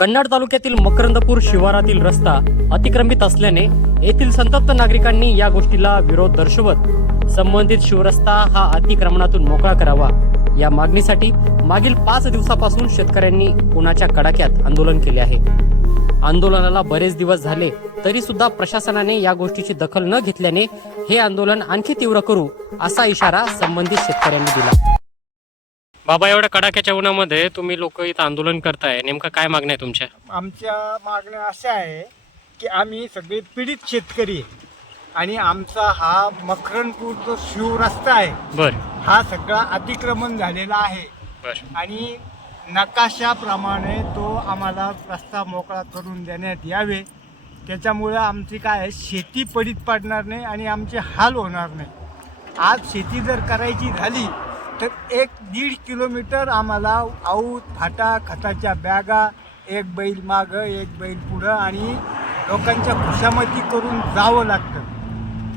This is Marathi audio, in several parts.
कन्नड तालुक्यातील मकरंदपूर शिवारातील रस्ता अतिक्रमित असल्याने येथील संतप्त नागरिकांनी या गोष्टीला विरोध दर्शवत संबंधित शिवरस्ता हा अतिक्रमणातून मोकळा करावा या मागणीसाठी मागील 5 दिवसापासून शेतकऱ्यांनी उन्हाच्या कडाक्यात आंदोलन केले आहे। आंदोलनाला बरेच दिवस झाले तरी सुद्धा प्रशासनाने या गोष्टीची दखल न घेतल्याने हे आंदोलन आणखी तीव्र करू असा इशारा संबंधित शेतकऱ्यांनी दिला। बाबा, एवढ्या कडाक्याच्या उन्हामध्ये तुम्ही लोक इथं आंदोलन करताय, नेमकं काय मागण्या आहे तुमच्या? आमच्या मागण्या अशा आहे की आम्ही सगळे पीडित शेतकरी आहे आणि आमचा हा मकरंदपूर जो शिवरस्ता आहे बर हा सगळा अतिक्रमण झालेला आहे बर आणि नकाशाप्रमाणे तो आम्हाला रस्ता मोकळा करून देण्यात यावे। त्याच्यामुळे आमची काय आहे, शेती पडीत पडणार नाही आणि आमचे हाल होणार नाही। आज शेती जर करायची झाली तर 1-1.5 किलोमीटर आम्हाला आऊत फाटा खताच्या बॅगा, एक बैल मागं एक बैल पुढं आणि लोकांच्या खुशामती करून जावं लागतं।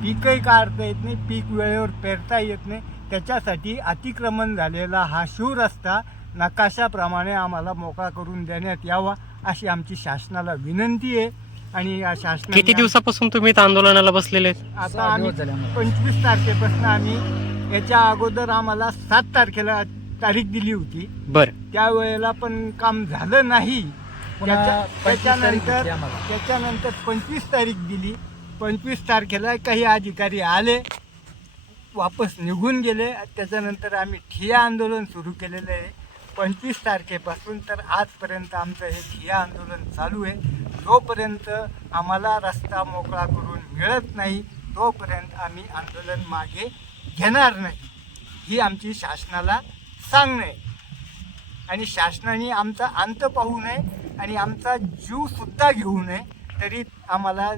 पीकही काढता येत नाही, पीक वेळेवर पेरता येत नाही। त्याच्यासाठी अतिक्रमण झालेला हा शिवरस्ता नकाशाप्रमाणे आम्हाला मोकळा करून देण्यात यावा अशी आमची शासनाला विनंती आहे। आणि या शासनाने किती दिवसापासून तुम्ही इथं आंदोलनाला बसलेले? आता आम्ही 25 तारखेपासून आम्ही याच्या अगोदर आम्हाला 7 तारखेला तारीख दिली होती। बर, त्यावेळेला पण काम झालं नाही। त्याच्यानंतर 25 तारीख दिली। 25 तारखेला काही अधिकारी आले, वापस निघून गेले। त्याच्यानंतर आम्ही ठिय्या आंदोलन सुरू केलेलं आहे 25 तारखेपासून तर आजपर्यंत आमचं हे ठिय्या आंदोलन चालू आहे। जोपर्यंत आम्हाला रस्ता मोकळा करून मिळत नाही तोपर्यंत आम्ही आंदोलन मागे घेणार नाही ही आमची शासनाला सांगणं आहे। आणि शासनाने आमचा अंत पाहू नये आणि आमचा जीवसुद्धा घेऊ नये, तरी आम्हाला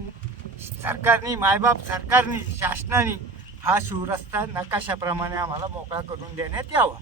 सरकारने, मायबाप सरकारने, शासनाने हा शिवरस्ता नकाशाप्रमाणे आम्हाला मोकळा करून देण्यात यावा।